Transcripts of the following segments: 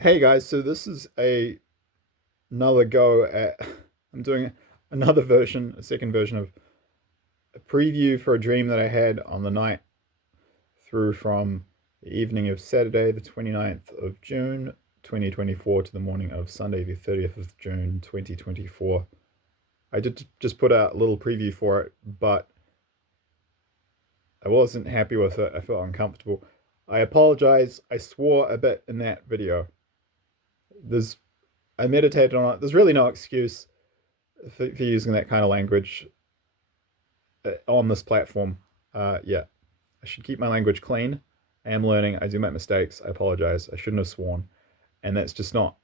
Hey guys, so this is another go at I'm doing another version, a second version of a preview for a dream that I had on the night through from the evening of Saturday, the 29th of June, 2024 to the morning of Sunday, the 30th of June, 2024. I did just put out a little preview for it, but I wasn't happy with it. I felt uncomfortable. I apologize. I swore a bit in that video. There's I meditated on it. There's really no excuse for using that kind of language on this platform. Yeah, I should keep my language clean. I am learning. I do make mistakes. I apologize. I shouldn't have sworn, and that's just not.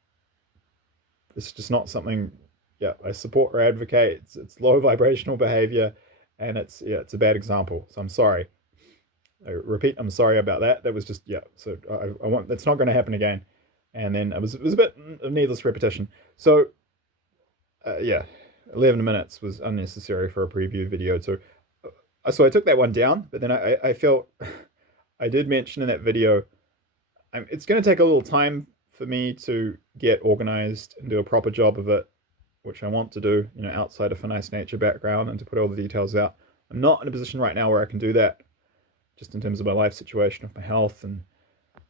It's just not something. Yeah, I support or advocate. It's low vibrational behavior, and it's a bad example. So I'm sorry. I repeat, I'm sorry about that. That was just yeah. So I want that's not going to happen again. And then it was a bit of needless repetition. So yeah, 11 minutes was unnecessary for a preview video. So I took that one down, but then I felt I did mention in that video it's going to take a little time for me to get organized and do a proper job of it, which I want to do, outside of a nice nature background and to put all the details out. I'm not in a position right now where I can do that, just in terms of my life situation, of my health and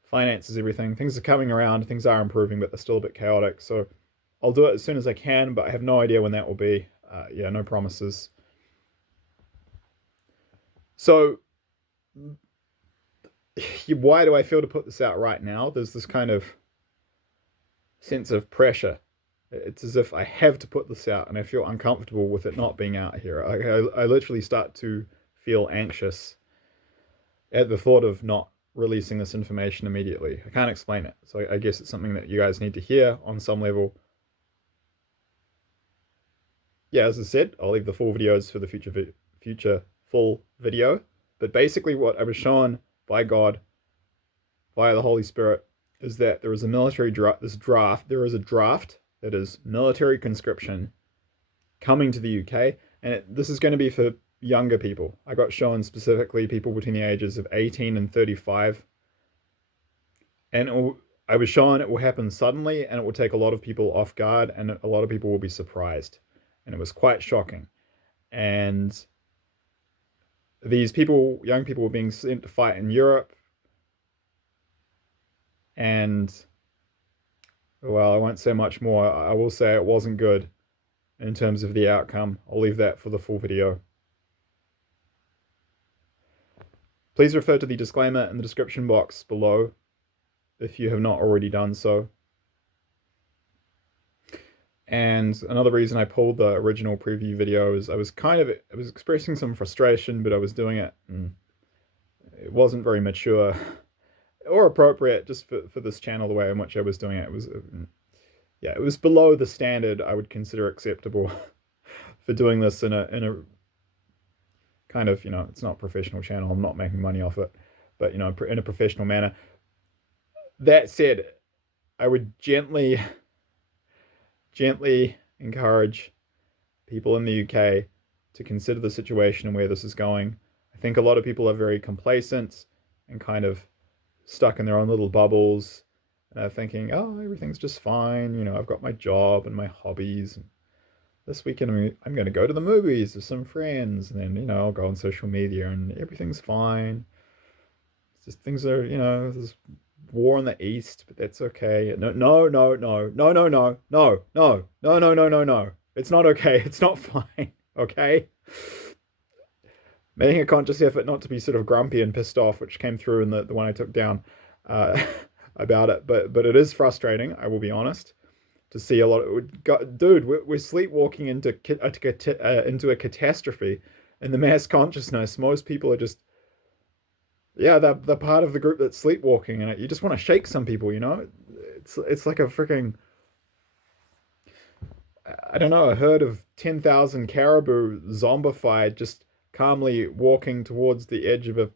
finances, everything. Things are coming around, things are improving, but they're still a bit chaotic. So I'll do it as soon as I can, but I have no idea when that will be. Yeah, no promises. So, why do I feel to put this out right now? There's this kind of sense of pressure. It's as if I have to put this out, and I feel uncomfortable with it not being out here. I literally start to feel anxious at the thought of not releasing this information immediately. I can't explain it. So I guess it's something that you guys need to hear on some level. Yeah, as I said, I'll leave the full videos for the future full video. But basically, what I was shown by God, via the Holy Spirit, is that there is a military draft. There is a draft that is military conscription coming to the UK, and this is going to be for younger people. I got shown specifically people between the ages of 18 and 35, and I was shown it will happen suddenly, and it will take a lot of people off guard, and a lot of people will be surprised, and it was quite shocking. And these people, young people, were being sent to fight in Europe, and well, I won't say much more. I will say it wasn't good in terms of the outcome. I'll leave that for the full video. Please refer to the disclaimer in the description box below if you have not already done so. And another reason I pulled the original preview video is I was expressing some frustration, but I was doing it and it wasn't very mature or appropriate just for this channel, the way in which I was doing it. It was below the standard I would consider acceptable for doing this in a kind of, it's not a professional channel. I'm not making money off it, but, in a professional manner. That said, I would gently encourage people in the UK to consider the situation and where this is going. I think a lot of people are very complacent and kind of stuck in their own little bubbles, thinking, oh, everything's just fine. I've got my job and my hobbies. And this weekend I'm going to go to the movies with some friends, and then, I'll go on social media and everything's fine. It's just things are, there's war in the east, but that's okay. No. It's not okay. It's not fine. Okay. Making a conscious effort not to be sort of grumpy and pissed off, which came through in the one I took down about it. But it is frustrating, I will be honest, to see a lot of dude. We're sleepwalking into a catastrophe in the mass consciousness. Most people are just they're part of the group that's sleepwalking, and you just want to shake some people. It's like a freaking, I don't know, a herd of 10,000 caribou zombified, just calmly walking towards the edge of a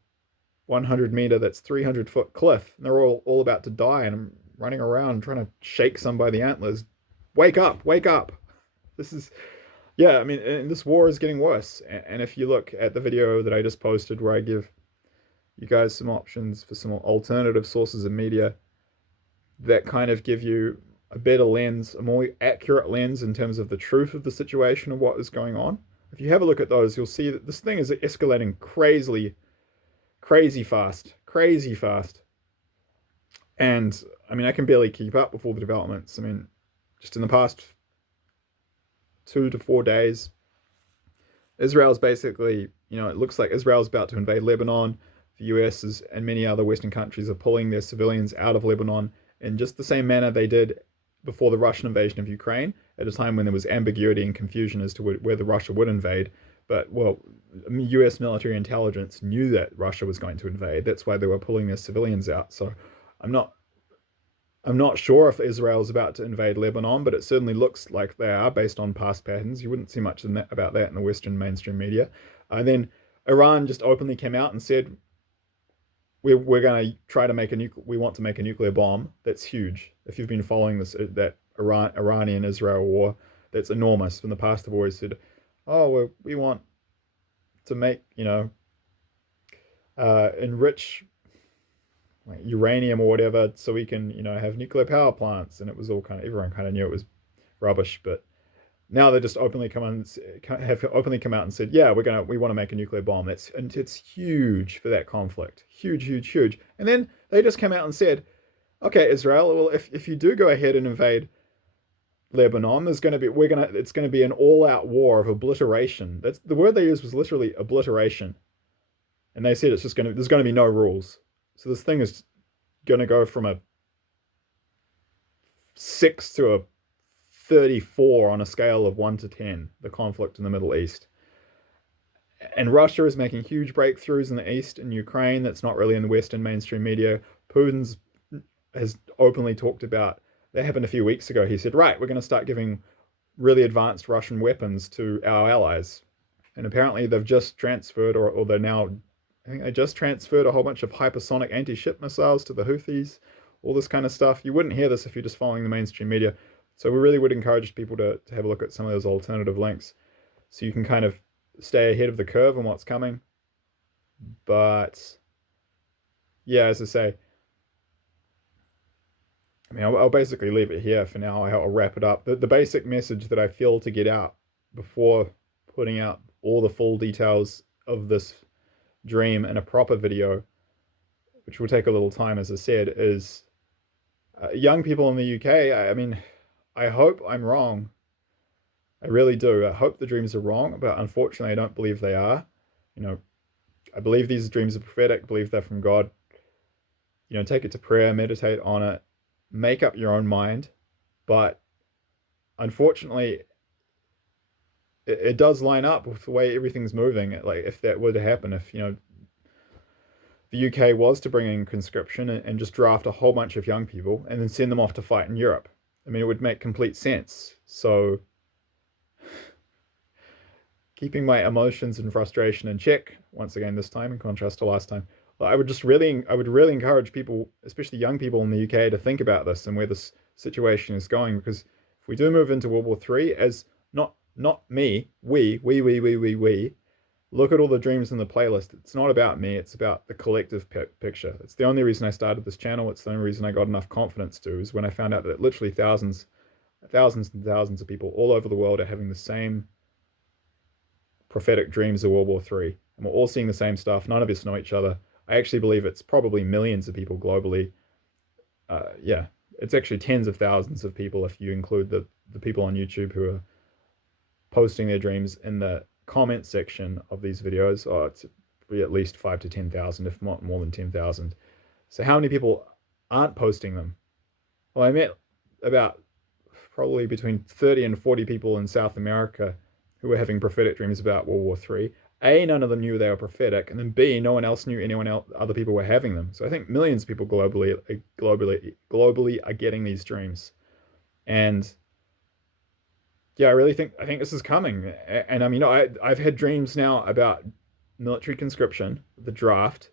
100-meter, that's 300-foot cliff, and they're all about to die, and I'm running around trying to shake some by the antlers. Wake up, wake up. This is, yeah, I mean, and this war is getting worse. And if you look at the video that I just posted where I give you guys some options for some alternative sources of media, that kind of give you a better lens, a more accurate lens in terms of the truth of the situation of what is going on. If you have a look at those, you'll see that this thing is escalating crazy fast. And I mean, I can barely keep up with all the developments. I mean, just in the past 2 to 4 days, Israel's basically, it looks like Israel's about to invade Lebanon. The US and many other Western countries are pulling their civilians out of Lebanon in just the same manner they did before the Russian invasion of Ukraine, at a time when there was ambiguity and confusion as to whether Russia would invade. But, well, US military intelligence knew that Russia was going to invade. That's why they were pulling their civilians out. So I'm not I'm not sure if Israel's about to invade Lebanon, but it certainly looks like they are based on past patterns. You wouldn't see much about that in the Western mainstream media. And then Iran just openly came out and said, we're going to try to we want to make a nuclear bomb. That's huge. If you've been following that Iranian Israel war, that's enormous. In the past, they've always said, oh, we want to make, enrich like uranium or whatever, so we can, have nuclear power plants. And it was all everyone kind of knew it was rubbish. But now they just have openly come out and said, yeah, we want to make a nuclear bomb. It's huge for that conflict, huge. And then they just came out and said, okay, Israel, well, if you do go ahead and invade Lebanon, it's going to be an all-out war of obliteration. That's the word they used, was literally obliteration. And they said there's going to be no rules. So this thing is going to go from a 6 to a 34 on a scale of 1 to 10, the conflict in the Middle East. And Russia is making huge breakthroughs in the East, in Ukraine, that's not really in the Western mainstream media. Putin has openly talked about, that happened a few weeks ago. He said, right, we're going to start giving really advanced Russian weapons to our allies. And apparently they've just transferred, or they're now, I think they just transferred a whole bunch of hypersonic anti-ship missiles to the Houthis, all this kind of stuff. You wouldn't hear this if you're just following the mainstream media. So we really would encourage people to have a look at some of those alternative links so you can kind of stay ahead of the curve on what's coming. But yeah, as I say, I mean, I'll basically leave it here for now. I'll wrap it up. The basic message that I feel to get out before putting out all the full details of this dream in a proper video, which will take a little time, as I said, is young people in the UK, I mean, I hope I'm wrong. I really do. I hope the dreams are wrong, but unfortunately I don't believe they are. I believe these dreams are prophetic, I believe they're from God. Take it to prayer, meditate on it, make up your own mind. But unfortunately, it does line up with the way everything's moving. Like, if that were to happen, if, the UK was to bring in conscription and just draft a whole bunch of young people and then send them off to fight in Europe, I mean, it would make complete sense. So keeping my emotions and frustration in check, once again this time, in contrast to last time, I would really encourage people, especially young people in the UK, to think about this and where this situation is going. Because if we do move into World War III, as not me, we look at all the dreams in the playlist. It's not about me, it's about the collective picture. It's the only reason I started this channel. It's the only reason I got enough confidence to, is when I found out that literally thousands and thousands of people all over the world are having the same prophetic dreams of World War III. And we're all seeing the same stuff. None of us know each other. I actually believe it's probably millions of people globally. Yeah, it's actually tens of thousands of people if you include the people on YouTube who are posting their dreams in the comment section of these videos. Oh, it's at least 5 to 10,000, if not more than 10,000. So how many people aren't posting them? Well, I met about probably between 30 and 40 people in South America who were having prophetic dreams about World War III. A, none of them knew they were prophetic, and then B, no one else knew other people were having them. So I think millions of people globally are getting these dreams. And yeah, I think this is coming. And I mean, I've had dreams now about military conscription, the draft,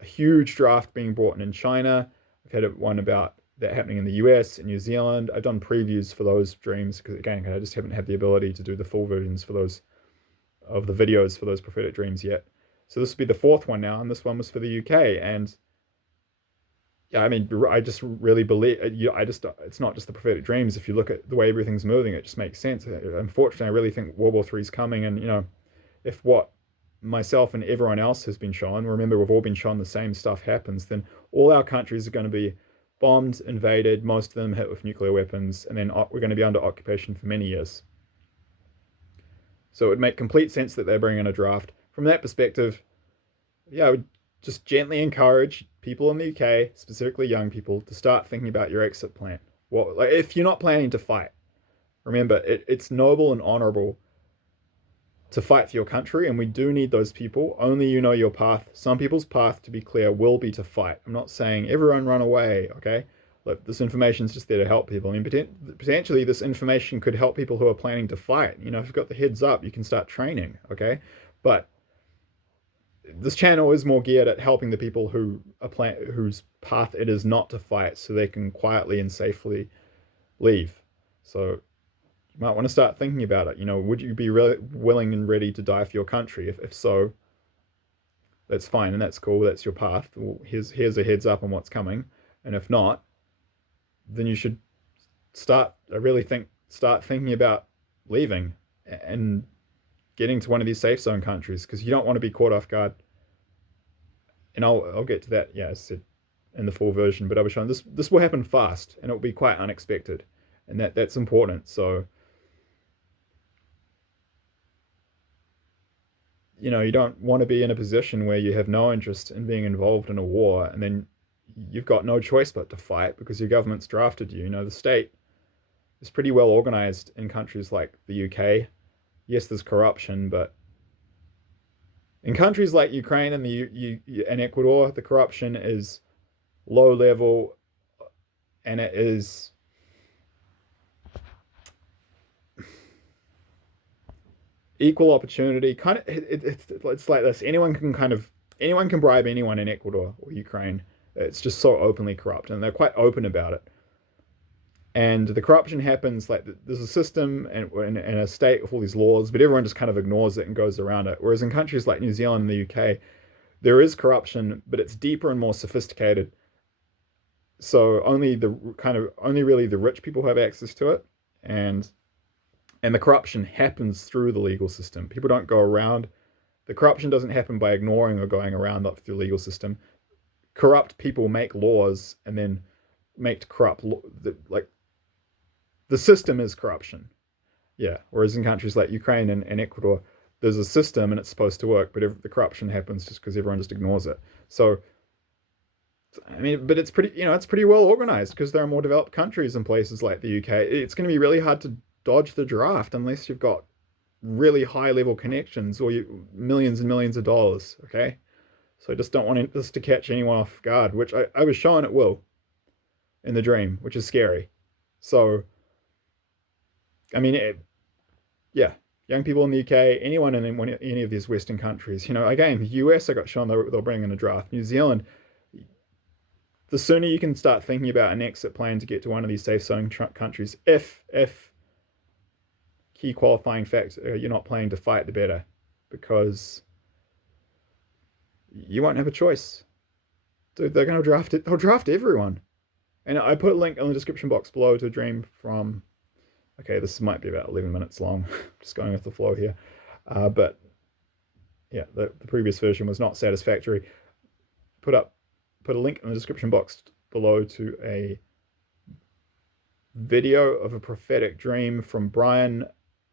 a huge draft being brought in China. I've had one about that happening in the US and New Zealand. I've done previews for those dreams because, again, I just haven't had the ability to do the full versions for those, of the videos for those prophetic dreams yet. So this will be the fourth one now, and this one was for the UK. And yeah, I mean, I just really believe, it's not just the prophetic dreams. If you look at the way everything's moving, it just makes sense. Unfortunately, I really think World War III is coming. And, if what myself and everyone else has been shown, remember, we've all been shown the same stuff happens, then all our countries are going to be bombed, invaded, most of them hit with nuclear weapons, and then we're going to be under occupation for many years. So it would make complete sense that they're bringing in a draft. From that perspective, yeah, I would just gently encourage people in the UK, specifically young people, to start thinking about your exit plan. Well, like, if you're not planning to fight, remember, it's noble and honorable to fight for your country, and we do need those people. Only you know your path. Some people's path, to be clear, will be to fight. I'm not saying everyone run away, okay? Look, this information is just there to help people. I mean, potentially this information could help people who are planning to fight. If you've got the heads up, you can start training, okay? But this channel is more geared at helping the people whose path it is not to fight, so they can quietly and safely leave. So you might want to start thinking about it. Would you be really willing and ready to die for your country? If so, that's fine and that's cool. That's your path. Well, here's a heads up on what's coming. And if not, then you should start thinking about leaving and getting to one of these safe zone countries, because you don't want to be caught off guard. And I'll get to that. Yeah, I said in the full version, but I was showing this will happen fast and it will be quite unexpected, and that's important. So you don't want to be in a position where you have no interest in being involved in a war, and then you've got no choice but to fight because your government's drafted you. The state is pretty well organized in countries like the UK. Yes, there's corruption, but in countries like Ukraine and and Ecuador, the corruption is low level, and it is equal opportunity. Kind of, it's like this. Anyone can bribe anyone in Ecuador or Ukraine. It's just so openly corrupt, and they're quite open about it. And the corruption happens like there's a system and a state with all these laws, but everyone just kind of ignores it and goes around it. Whereas in countries like New Zealand and the UK, there is corruption, but it's deeper and more sophisticated. So only really the rich people have access to it, and the corruption happens through the legal system. People don't go around. The corruption doesn't happen by ignoring or going around up through the legal system. Corrupt people make laws and then make corrupt like the system is corruption. Yeah. Whereas in countries like Ukraine and Ecuador, there's a system and it's supposed to work, but the corruption happens just because everyone just ignores it. So, I mean, but it's pretty well organized because there are more developed countries in places like the UK. It's going to be really hard to dodge the draft unless you've got really high level connections or millions and millions of dollars. Okay. So I just don't want this to catch anyone off guard, which I was shown it will in the dream, which is scary. So, I mean, yeah, young people in the UK, anyone in any of these Western countries, again, the US, I got shown they'll bring in a draft. New Zealand, the sooner you can start thinking about an exit plan to get to one of these safe zone countries, if key qualifying factor, you're not planning to fight, the better, because you won't have a choice. Dude, they're going to draft it. They'll draft everyone. And I put a link in the description box below to a dream from, okay, this might be about 11 minutes long. Just going with the flow here. But yeah, the previous version was not satisfactory. Put a link in the description box below to a video of a prophetic dream from Brian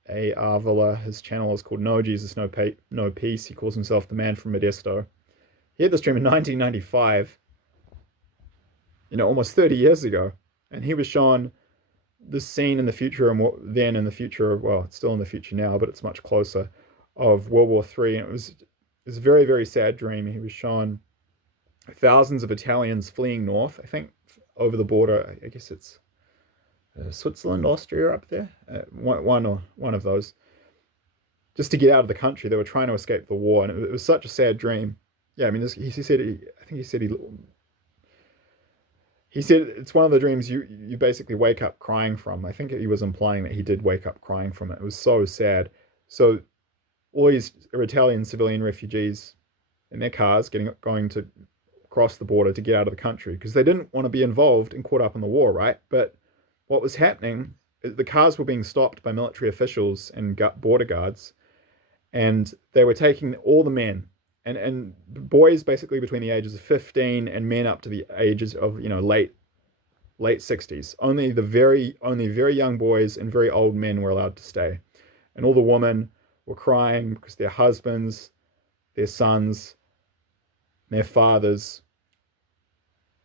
A. Avila. His channel is called No Jesus, No Peace. He calls himself the man from Modesto. He had this dream in 1995, almost 30 years ago. And he was shown this scene in the future, and then in the future, well, it's still in the future now, but it's much closer, of World War III. And it was a very, very sad dream. He was shown thousands of Italians fleeing north, I think, over the border. I guess it's Switzerland, Austria up there. One of those. Just to get out of the country. They were trying to escape the war, and it was such a sad dream. Yeah, I mean, he said it's one of the dreams you basically wake up crying from. I think he was implying that he did wake up crying from it. It was so sad. So all these Italian civilian refugees in their cars going to across the border to get out of the country because they didn't want to be involved and caught up in the war, right? But what was happening, the cars were being stopped by military officials and border guards, and they were taking all the men and boys basically between the ages of 15 and men up to the ages of late 60s. Only very young boys and very old men were allowed to stay, and all the women were crying because their husbands, their sons, their fathers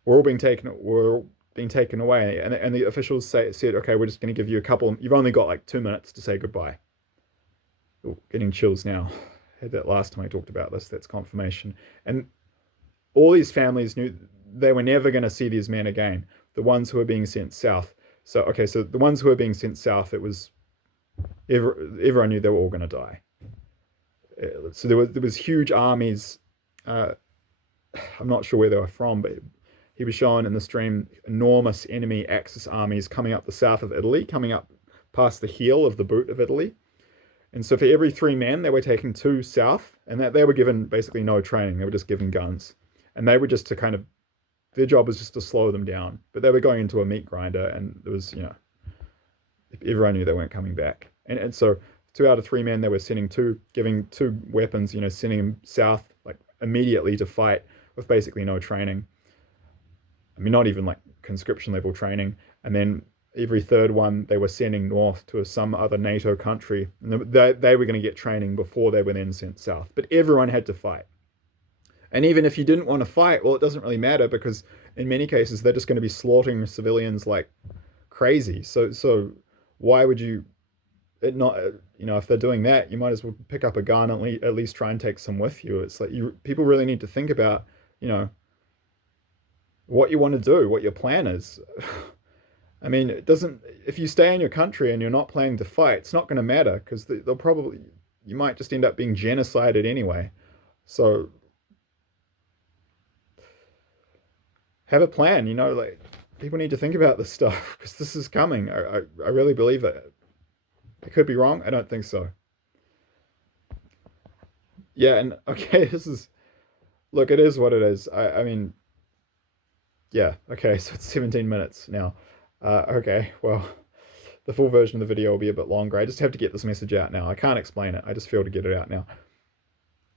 were all being taken away, and the officials said, okay, we're just going to give you you've only got like 2 minutes to say goodbye. Ooh, getting chills now. I had that last time I talked about this. That's confirmation. And all these families knew they were never going to see these men again, the ones who were being sent south. So the ones who were being sent south, everyone knew they were all going to die. So there was huge armies. I'm not sure where they were from, but he was showing in the stream enormous enemy Axis armies coming up the south of Italy, coming up past the heel of the boot of Italy. And so for every 3 men, they were taking 2 south, and that they were given basically no training. They were just given guns, and they were just to their job was just to slow them down. But they were going into a meat grinder, and there was, everyone knew they weren't coming back. And so 2 out of 3 men, they were giving 2 weapons, sending them south like immediately to fight with basically no training. I mean, not even like conscription level training. And then every 3rd one they were sending north to some other NATO country, and they were going to get training before they were then sent south. But everyone had to fight. And even if you didn't want to fight, well, it doesn't really matter, because in many cases they're just going to be slaughtering civilians like crazy. So why would you not, if they're doing that, you might as well pick up a gun and at least try and take some with you. It's like people really need to think about, what you want to do, what your plan is. I mean, if you stay in your country and you're not planning to fight, it's not going to matter, because you might just end up being genocided anyway. So have a plan, people need to think about this stuff, because this is coming. I really believe it. I could be wrong. I don't think so. Yeah, and okay, it is what it is. I mean, yeah, okay, so it's 17 minutes now. Okay, well, the full version of the video will be a bit longer. I just have to get this message out now. I can't explain it. I just feel to get it out now.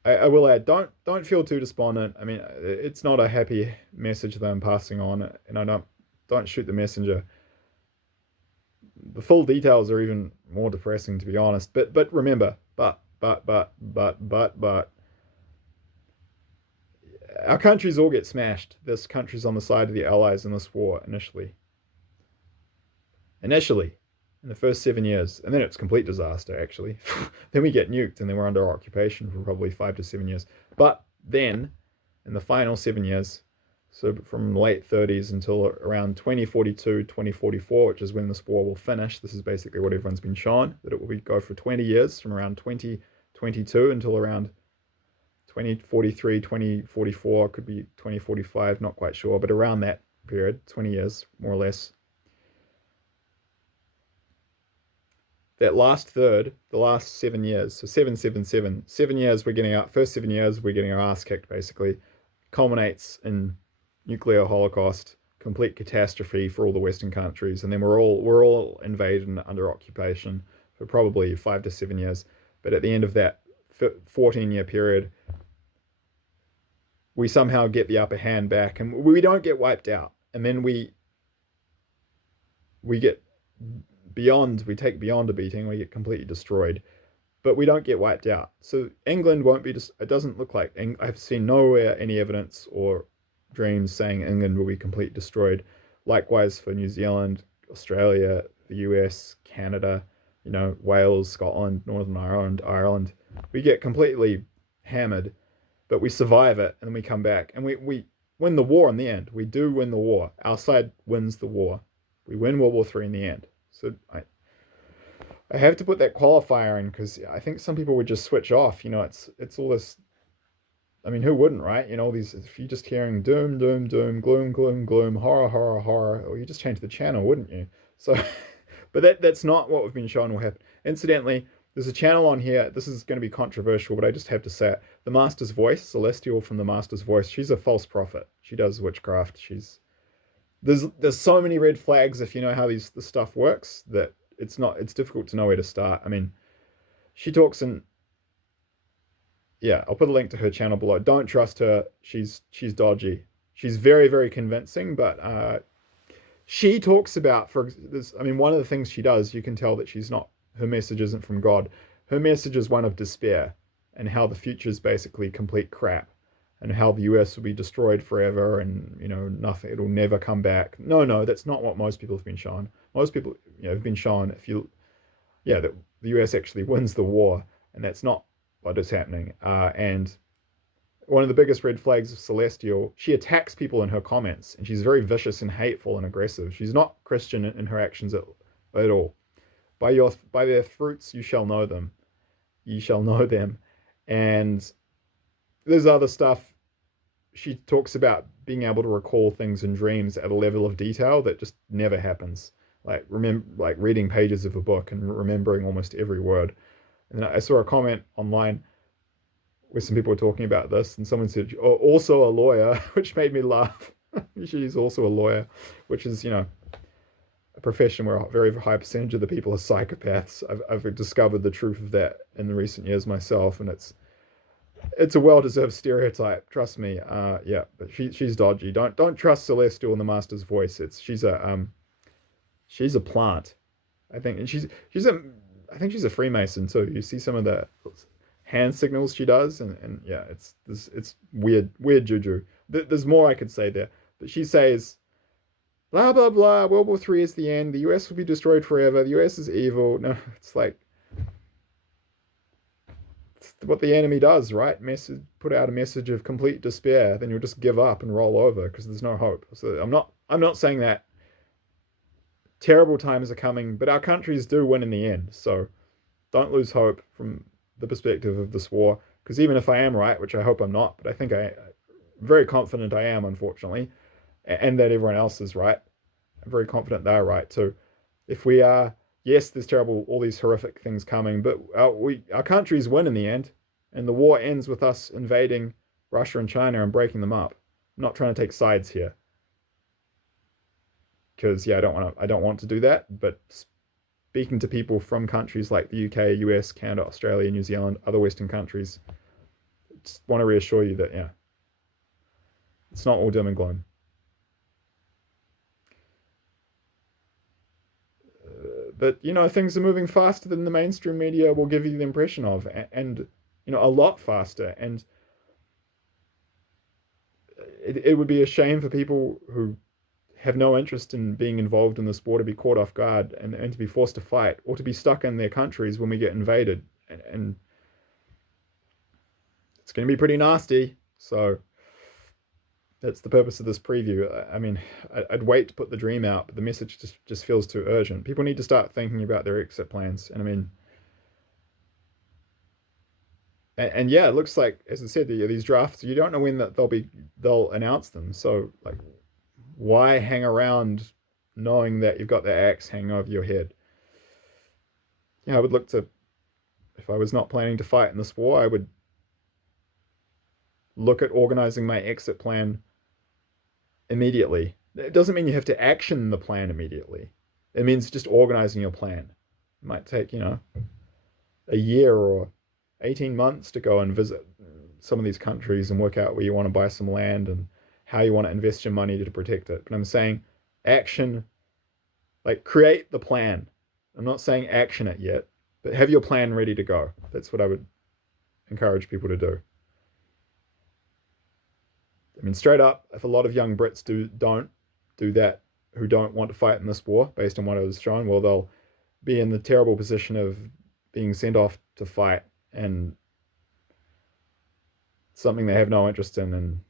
I will add, don't feel too despondent. I mean, it's not a happy message that I'm passing on, and I don't shoot the messenger. The full details are even more depressing, to be honest. But remember, but our countries all get smashed. This country's on the side of the Allies in this war initially, in the first 7 years, and then it's complete disaster, actually. Then we get nuked, and then we're under occupation for probably 5 to 7 years. But then, in the final 7 years, so from late 30s until around 2042, 2044, which is when this war will finish. This is basically what everyone's been shown, that it will go for 20 years, from around 2022 until around 2043, 2044, could be 2045, not quite sure, but around that period, 20 years, more or less. That last third, the last 7 years, so 7 years first 7 years we're getting our ass kicked, basically, culminates in nuclear holocaust, complete catastrophe for all the Western countries, and then we're all invaded and under occupation for probably 5 to 7 years. But at the end of that 14-year period, we somehow get the upper hand back, and we don't get wiped out, and then we get we take beyond a beating, we get completely destroyed, but we don't get wiped out. So England won't be it doesn't look like, I've seen nowhere any evidence or dreams saying England will be completely destroyed. Likewise for New Zealand, Australia, the US, Canada, Wales, Scotland, Northern Ireland. We get completely hammered, but we survive it, and then we come back, and we win the war in the end. We do win the war. Our side wins the war. We win World War III in the end. So I have to put that qualifier in, because I think some people would just switch off. It's all this. I mean, who wouldn't, right? If you're just hearing doom, doom, doom, gloom, gloom, gloom, horror, horror, horror, or you just change the channel, wouldn't you? So, but that's not what we've been shown will happen. Incidentally, there's a channel on here. This is going to be controversial, but I just have to say it. The Master's Voice, Celestial from the Master's Voice. She's a false prophet. She does witchcraft. There's so many red flags if you know how this stuff works that it's difficult to know where to start. I mean, she talks in yeah, I'll put a link to her channel below. Don't trust her. She's dodgy. She's very, very convincing, but she talks about for this. I mean, one of the things she does, you can tell that she's not. Her message isn't from God. Her message is one of despair, and how the future is basically complete crap, and how the US will be destroyed forever, and nothing. It'll never come back. No, that's not what most people have been shown. Most people, have been shown that the US actually wins the war, and that's not what is happening. And one of the biggest red flags of Celestial, she attacks people in her comments, and she's very vicious and hateful and aggressive. She's not Christian in her actions at all. By their fruits you shall know them. You shall know them. And there's other stuff. She talks about being able to recall things in dreams at a level of detail that just never happens. Like reading pages of a book and remembering almost every word. And I saw a comment online where some people were talking about this, and someone said, "Oh, also a lawyer," which made me laugh. She's also a lawyer, which is, a profession where a very very high percentage of the people are psychopaths. I've discovered the truth of that in the recent years myself, and it's a well-deserved stereotype. Trust me. Yeah, but she's dodgy. Don't trust Celestial in the Master's Voice. She's a plant, I think, and I think she's a Freemason too. You see some of the hand signals she does, and yeah, it's weird juju. There's more I could say there, but she says, blah blah blah. World War III is the end. The US will be destroyed forever. The US is evil. No, it's like it's what the enemy does, right? Put out a message of complete despair, then you'll just give up and roll over because there's no hope. So I'm not saying that terrible times are coming, but our countries do win in the end. So don't lose hope from the perspective of this war, because even if I am right, which I hope I'm not, but I think I'm very confident I am, unfortunately, and that everyone else is right. I'm very confident they're right too. If we are, yes, there's all these horrific things coming, but our countries win in the end, and the war ends with us invading Russia and China and breaking them up. I'm not trying to take sides here, because yeah, I don't want to do that, but speaking to people from countries like the UK, US, Canada, Australia, New Zealand, other Western countries, just want to reassure you that, yeah, it's not all doom and gloom. But, things are moving faster than the mainstream media will give you the impression of, and a lot faster. And it would be a shame for people who have no interest in being involved in this war to be caught off guard and to be forced to fight, or to be stuck in their countries when we get invaded. And it's going to be pretty nasty. So that's the purpose of this preview. I mean, I'd wait to put the dream out, but the message just feels too urgent. People need to start thinking about their exit plans. And I mean, and yeah, it looks like, as I said, these drafts, you don't know when that they'll announce them. So like, why hang around knowing that you've got the axe hanging over your head? Yeah, I would look to, if I was not planning to fight in this war, I would look at organizing my exit plan immediately. It doesn't mean you have to action the plan immediately. It means just organizing your plan. It might take, a year or 18 months to go and visit some of these countries and work out where you want to buy some land and how you want to invest your money to protect it. But I'm saying action, like create the plan. I'm not saying action it yet, but have your plan ready to go. That's what I would encourage people to do. I mean, straight up, if a lot of young Brits don't do that, who don't want to fight in this war, based on what I was shown, well, they'll be in the terrible position of being sent off to fight, and something they have no interest in, and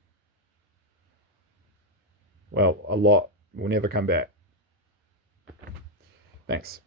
well, a lot will never come back. Thanks.